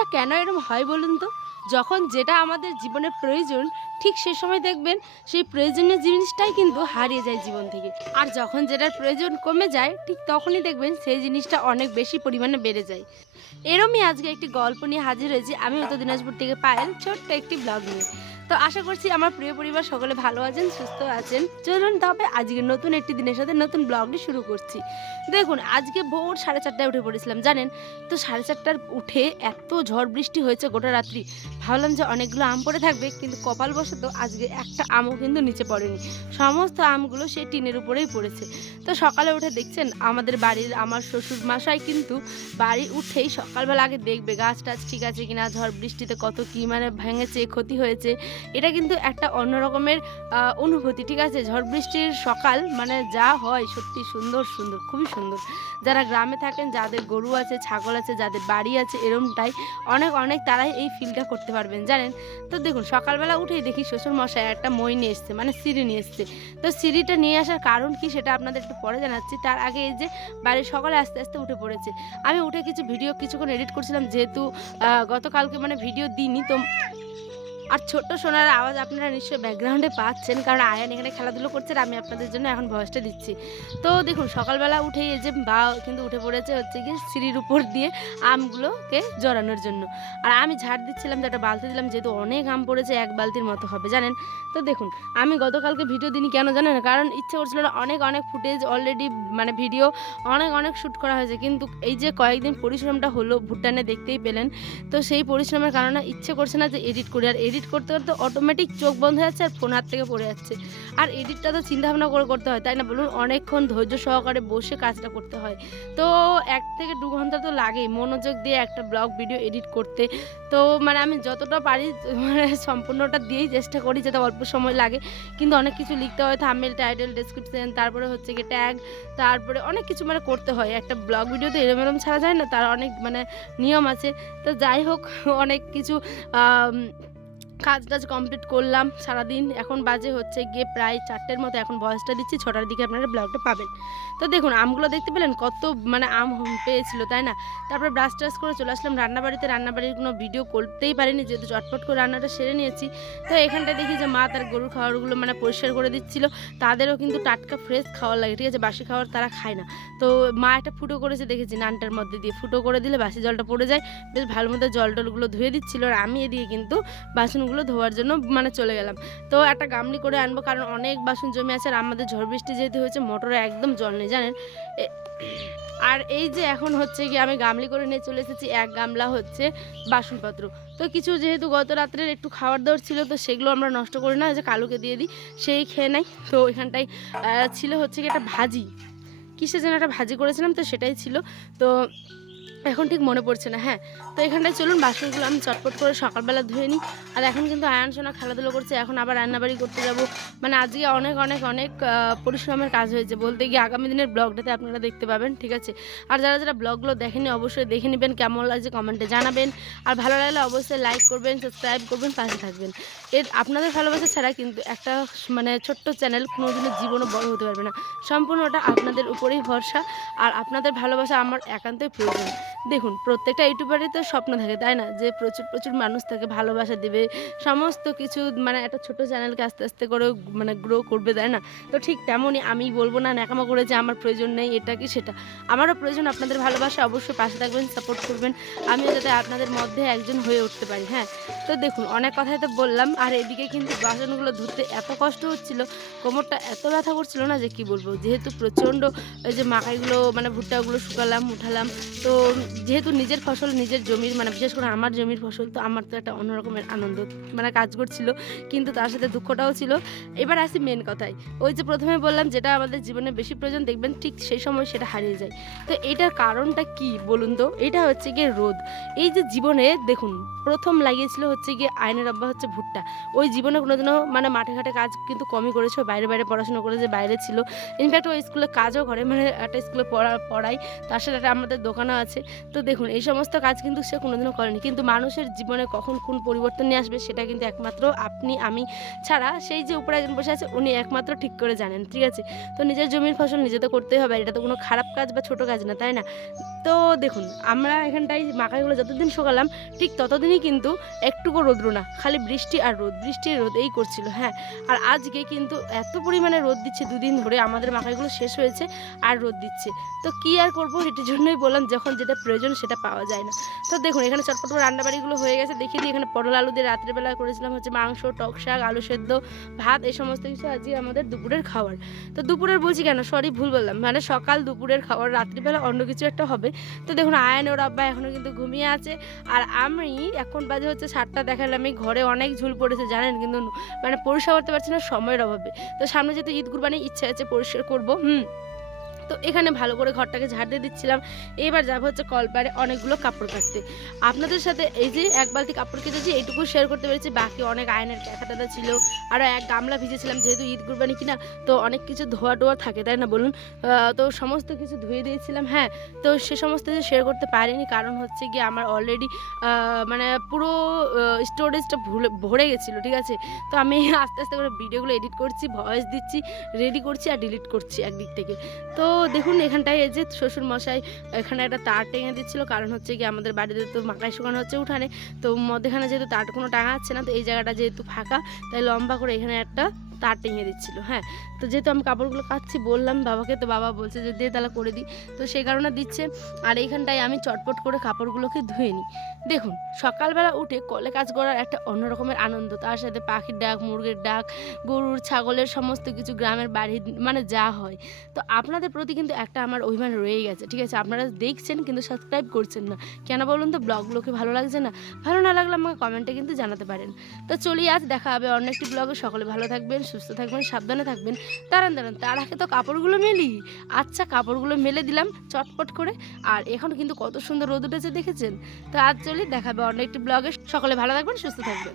আচ্ছা কেন এরম হয় বলুন তো? যখন যেটা আমাদের জীবনের প্রয়োজন, ঠিক সে সময় দেখবেন সেই প্রয়োজনীয় জিনিসটাই কিন্তু হারিয়ে যায় জীবন থেকে। আর যখন যেটার প্রয়োজন কমে যায়, ঠিক তখনই দেখবেন সেই জিনিসটা অনেক বেশি পরিমাণে বেড়ে যায়। এরমই আজকে একটি গল্প নিয়ে হাজির হয়েছি। আমি উত্তর দিনাজপুর থেকে পায়েল, ছোট্ট একটি ব্লগ নিয়ে। তো আশা করছি আমার প্রিয় পরিবার সকলে ভালো আছেন, সুস্থ আছেন। চলুন তবে আজকে নতুন একটি দিনের সাথে নতুন ব্লগটি শুরু করছি। দেখুন, আজকে ভোর সাড়ে চারটায় উঠে পড়েছিলাম, জানেন? তো সাড়ে চারটার উঠে এত ঝড় বৃষ্টি হয়েছে গোটা রাত্রি। ভাবলাম যে অনেকগুলো আম পড়ে থাকবে, কিন্তু কপাল কপালবশত আজকে একটা আমও কিন্তু নিচে পড়েনি। সমস্ত আমগুলো সেই টিনের উপরেই পড়েছে। তো সকালে উঠে দেখছেন, আমাদের বাড়ির আমার শ্বশুর মশাই কিন্তু বাড়ি উঠেই সকালবেলা আগে দেখবে গাছ টাছ ঠিক আছে কিনা, ঝড় বৃষ্টিতে কত কি মানে ভেঙেছে, ক্ষতি হয়েছে। এটা কিন্তু একটা অন্য রকমের অনুভূতি, ঠিক আছে? ঝড় বৃষ্টির সকাল মানে যা হয় সত্যি সুন্দর সুন্দর, খুবই সুন্দর। যারা গ্রামে থাকেন, যাদের গরু আছে, ছাগল আছে, যাদের বাড়ি আছে, এরমটাই অনেক অনেক তারাই এই ফিলটা করতে পারবেন, জানেন? তো দেখুন, সকালবেলা উঠেই দেখি শ্বশুর মশাই একটা মই নিয়ে এসছে মানে সিঁড়ি নিয়ে এসছে। তো সিঁড়িটা নিয়ে আসার কারণ কি সেটা আপনাদের একটু পরে জানাচ্ছি। তার আগে এই যে বাড়ির সকালে আস্তে আস্তে উঠে পড়েছে। আমি উঠে কিছু ভিডিও কিছুক্ষণ এডিট করছিলাম, যেহেতু গতকালকে মানে ভিডিও দিইনি, তো আর ছোট্ট সোনার আওয়াজ আপনারা নিশ্চয়ই ব্যাকগ্রাউন্ডে পাচ্ছেন, কারণ আয়ান এখানে খেলাধুলো করছে আর আমি আপনাদের জন্য এখন ভয়েসটা দিচ্ছি। তো দেখুন, সকালবেলা উঠেই এই যে বা কিন্তু উঠে পড়েছে হচ্ছে কি সিঁড়ির উপর দিয়ে আমগুলোকে জড়ানোর জন্য। আর আমি ঝাড় দিচ্ছিলাম, যে একটা বালতি দিলাম, যেহেতু অনেক আম পড়েছে, এক বালতির মতো হবে, জানেন? তো দেখুন, আমি গতকালকে ভিডিও দিনই কেন জানেন? কারণ ইচ্ছে করছিল না, অনেক অনেক ফুটেজ অলরেডি মানে ভিডিও অনেক অনেক শ্যুট করা হয়েছে। কিন্তু এই যে কয়েকদিন পরিশ্রমটা হলো ভুটানে দেখতেই পেলেন। তো সেই পরিশ্রমের কারণে ইচ্ছে করছে না যে এডিট করি, আর এডিট করতে করতে অটোমেটিক চোখ বন্ধ হয়ে যাচ্ছে আর ফোন হাত থেকে পড়ে যাচ্ছে। আর এডিটটা তো চিন্তা ভাবনা করে করতে হয়, তাই না? বলুন, অনেকক্ষণ ধৈর্য সহকারে বসে কাজটা করতে হয়। তো এক থেকে দু ঘণ্টা তো লাগেই মনোযোগ দিয়ে একটা ব্লগ ভিডিও এডিট করতে। তো মানে আমি যতটা পারি মানে সম্পূর্ণটা দিয়েই চেষ্টা করি, যাতে অল্প সময় লাগে। কিন্তু অনেক কিছু লিখতে হয় থামেল টাইটেল ডেসক্রিপশন তারপরে হচ্ছে কি ট্যাগ তারপরে অনেক কিছু মানে করতে হয়। একটা ব্লগ ভিডিওতে এরম এরম ছাড়া যায় না, তার অনেক মানে নিয়ম আছে। তো যাই হোক, অনেক কিছু কাজ টাজ কমপ্লিট করলাম সারাদিন। এখন বাজে হচ্ছে গিয়ে প্রায় চারটের মতো, এখন বয়সটা দিচ্ছি, ছটার দিকে আপনারা ব্লগটা পাবেন। তো দেখুন, আমগুলো দেখতে পেলেন? কত মানে আম পেয়েছিল, তাই না? তারপরে ব্রাশ টাশ করে চলে আসলাম রান্নাবাড়িতে। রান্নাবাড়ির কোনো ভিডিও করতেই পারিনি, যেহেতু চটপট করে রান্নাটা সেরে নিয়েছি। তো এখানটায় দেখি যে মা তার গরুর খাবারগুলো মানে পরিষ্কার করে দিচ্ছিল। তাদেরও কিন্তু টাটকা ফ্রেশ খাওয়ার লাগে, ঠিক আছে? বাসি খাবার তারা খায় না। তো মা একটা ফুটো করেছে, দেখেছি নানটার মধ্যে দিয়ে। ফুটো করে দিলে বাসি জলটা পড়ে যায়। বেশ ভালো মতো জল টলগুলো ধুয়ে দিচ্ছিল। আর আমি এদিকে কিন্তু বাসনগুলো ধোয়ার জন্য মানে চলে গেলাম। তো একটা গামলি করে আনব কারণ অনেক বাসন জমে আছে আর আমাদের ঝড় বৃষ্টি যেহেতু হয়েছে মোটরে একদম জল নেই জানেন? আর এই যে এখন হচ্ছে কি আমি গামলি করে নিয়ে চলে এসেছি এক গামলা হচ্ছে বাসনপত্র। তো কিছু যেহেতু গত রাত্রের একটু খাবার দাবার ছিল তো সেগুলো আমরা নষ্ট করি না যে কালুকে দিয়ে দিই সেই খেয়ে নেয় তো আহ, ছিল হচ্ছে কি একটা ভাজি। কিসের যেন একটা ভাজি করেছিলাম তো সেটাই ছিল। তো এখন ঠিক মনে পড়ছে না হ্যাঁ। তো এখানটায় চলুন, বাসনগুলো আমি চটপট করে সকালবেলা ধুয়ে নিই। আর এখন কিন্তু আয়ন সোনা খেলাধুলো করছে, এখন আবার রান্নাবাড়ি করতে যাব। মানে আজকে অনেক অনেক অনেক পরিশ্রমের কাজ হয়েছে। বলতে গিয়ে আগামী দিনের ব্লগটাতে আপনারা দেখতে পাবেন, ঠিক আছে? আর যারা যারা ব্লগগুলো দেখেনি অবশ্যই দেখে নেবেন, কেমন লাগছে কমেন্টে জানাবেন। আর ভালো লাগলে অবশ্যই লাইক করবেন, সাবস্ক্রাইব করবেন, পাশে থাকবেন। এর আপনাদের ভালোবাসা ছাড়া কিন্তু একটা মানে ছোট্ট চ্যানেল কোনোদিনও জীবনও বড় হতে পারবে না। সম্পূর্ণটা আপনাদের উপরেই ভরসা। আর আপনাদের ভালোবাসা আমার একান্তই প্রয়োজন। দেখুন, প্রত্যেকটা ইউটিউবারই তো স্বপ্ন থাকে, তাই না? যে প্রচুর প্রচুর মানুষ তাকে ভালোবাসা দেবে। সমস্ত কিছু মানে একটা ছোট চ্যানেলকে আস্তে আস্তে করে মানে গ্রো করবে, তাই না? তো ঠিক তেমনই আমি বলব না, ন্যাকামা করে যে আমার প্রয়োজন নেই, এটা কি সেটা? আমারও প্রয়োজন, আপনাদের ভালোবাসা, অবশ্যই পাশে থাকবেন সাপোর্ট করবেন। আমিও যাতে আপনাদের মধ্যে একজন হয়ে উঠতে পারি হ্যাঁ? তো দেখুন, অনেক কথাই তো বললাম, আর এদিকে কিন্তু বাসনগুলো ধুতে এত কষ্ট হচ্ছিল, কোমরটা এত ব্যথা করছিল না যে কি বলব? যেহেতু প্রচণ্ড ওই যে মাকাইগুলো মানে ভুট্টাগুলো শুকালাম, উঠালাম, তো যেহেতু নিজের ফসল, নিজের জমির মানে বিশেষ করে আমার জমির ফসল, তো আমার তো একটা অন্যরকমের আনন্দ মানে কাজ করছিল। কিন্তু তার সাথে দুঃখটাও ছিল। এবার আসি মেন কথায়। ওই যে প্রথমে বললাম, যেটা আমাদের জীবনে বেশি প্রয়োজন, দেখবেন ঠিক সেই সময় সেটা হারিয়ে যায়। তো এটার কারণটা কি বলুন তো? এটা হচ্ছে গিয়ে রোদ। এই যে জীবনে, দেখুন, প্রথম লাগিয়েছিল হচ্ছে গিয়ে আইনের আব্বা হচ্ছে ভুট্টা। ওই জীবনে কোনোদিনও মানে মাঠে ঘাটে কাজ কিন্তু কমই করেছে বাইরে বাইরে পড়াশোনা করে যে বাইরে ছিল। ইনফ্যাক্ট ওই স্কুলে কাজও করে মানে একটা স্কুলে পড়া পড়াই তার সাথে একটা আমাদের দোকানও আছে। তো দেখুন, এই সমস্ত কাজ কিন্তু সে কোনোদিনও করেনি। কিন্তু মানুষের জীবনে কখন কোন পরিবর্তন নিয়ে আসবে সেটা কিন্তু একমাত্র আপনি, আমি ছাড়া সেই যে উপরে একজন বসে আছে, উনি একমাত্র ঠিক করে জানেন, ঠিক আছে? তো নিজের জমির ফসল নিজে তো করতেই হবে এটা তো কোনো খারাপ কাজ বা ছোট কাজ না, তাই না? তো দেখুন, আমরা এখানটায় মাকাইগুলো যতদিন শোকালাম, ঠিক ততদিনই কিন্তু একটুকু রোদ্র না, খালি বৃষ্টি আর রোদ, বৃষ্টি রোদ, এই করছিল হ্যাঁ। আর আজকে কিন্তু এত পরিমাণে রোদ দিচ্ছে দুদিন ধরে, আমাদের মাকাইগুলো শেষ হয়েছে আর রোদ দিচ্ছে। তো কি আর করব এটির জন্যই বললাম, যখন যেটা প্রয়োজন সেটা পাওয়া যায় না। তো দেখুন, এখানে চটপট করে রান্নাবাড়িগুলো হয়ে গেছে। দেখিয়ে দিই, এখানে পটল আলু দিয়ে রাত্রেবেলা করেছিলাম হচ্ছে মাংস, টক শাক, আলু সেদ্ধ, ভাত এই সমস্ত কিছু আজকে আমাদের দুপুরের খাবার। তো দুপুরের বলছি কেন? সরি ভুল বললাম। মানে সকাল দুপুরের খাবার রাত্রিবেলা অন্য কিছু একটা হবে। তো দেখুন, আয়ন ওর আব্বা এখনও কিন্তু ঘুমিয়ে আছে। আর আমি এখন বাজে হচ্ছে সাতটা, দেখালাম আমি ঘরে অনেক ঝুল পড়েছে, জানেন? কিন্তু মানে পরিষ্কার করতে পারছি না, সময়ের অভাবে। তো সামনে যেহেতু ঈদ কুরবানির ইচ্ছা আছে, পরিষ্কার করব। হুম। তো এখানে ভালো করে ঘরটাকে ঝাড় দিয়ে দিচ্ছিলাম। এবার যাব হচ্ছে কলপারে অনেকগুলো কাপড় কাচতে। আপনাদের সাথে এই যে এক বালতি কাপড় কেটেছি এইটুকু শেয়ার করতে পেরেছি। বাকি অনেক আয়নের ক্যাকাটাটা ছিল আরও এক গামলা ভিজেছিলাম, যেহেতু ঈদ কুরবানি কিনা, তো অনেক কিছু ধোয়া টোয়া থাকে, তাই না বলুন? তো সমস্ত কিছু ধুয়ে দিয়েছিলাম হ্যাঁ তো সে সমস্ত কিছু শেয়ার করতে পারিনি। কারণ হচ্ছে গিয়ে আমার অলরেডি মানে পুরো স্টোরেজটা ভরে গেছিল, ঠিক আছে? তো আমি আস্তে আস্তে করে ভিডিওগুলো এডিট করছি ভয়েস দিচ্ছি রেডি করছি আর ডিলিট করছি একদিক থেকে। তো দেখুন, এখানটায় এই যে শ্বশুর মশাই এখানে একটা তার টেঙে দিচ্ছিল। কারণ হচ্ছে কি আমাদের বাড়িতে তো মাকাই শুকানো হচ্ছে উঠানে। তো মধ্যেখানে যেহেতু তার কোনো টাঙা আছে না, তো এই জায়গাটা যেহেতু ফাঁকা, তাই লম্বা করে এখানে একটা তার টেঙে দিচ্ছিল হ্যাঁ। তো যেহেতু আমি কাপড়গুলো কাচ্ছি বললাম বাবাকে, তো বাবা বলছে যে দে তাহলে করে দিই। তো সেই কারণে দিচ্ছে, আর এইখানটায় আমি চটপট করে কাপড়গুলোকে ধুয়ে নিই। দেখুন, সকালবেলা উঠে কলে কাজ করার একটা অন্য রকমের আনন্দ। তার সাথে পাখির ডাক, মুরগির ডাক, গরুর, ছাগলের সমস্ত কিছু, গ্রামের বাড়ি মানে যা হয়। তো আপনাদের প্রতি কিন্তু একটা আমার অভিমান রয়ে গেছে, ঠিক আছে? আপনারা দেখছেন কিন্তু সাবস্ক্রাইব করছেন না। কেন বলুন তো, ব্লগগুলোকে ভালো লাগছে না? ভালো না লাগলে আমাকে কমেন্টে কিন্তু জানাতে পারেন। তো চলি আজ, দেখা হবে অন্য একটি ব্লগে। সকলে ভালো থাকবেন সুস্থ থাকবেন, সাবধানে থাকবেন, দাঁড়ান দাঁড়ান। তার আগে তো কাপড়গুলো মেলি। আচ্ছা কাপড়গুলো মেলে দিলাম চটপট করে। আর এখন কিন্তু কত সুন্দর রোদ উঠেছে, দেখেছেন? তো আজ চলি, দেখাবে অন্য একটি ব্লগে সকলে ভালো থাকবেন, সুস্থ থাকবেন।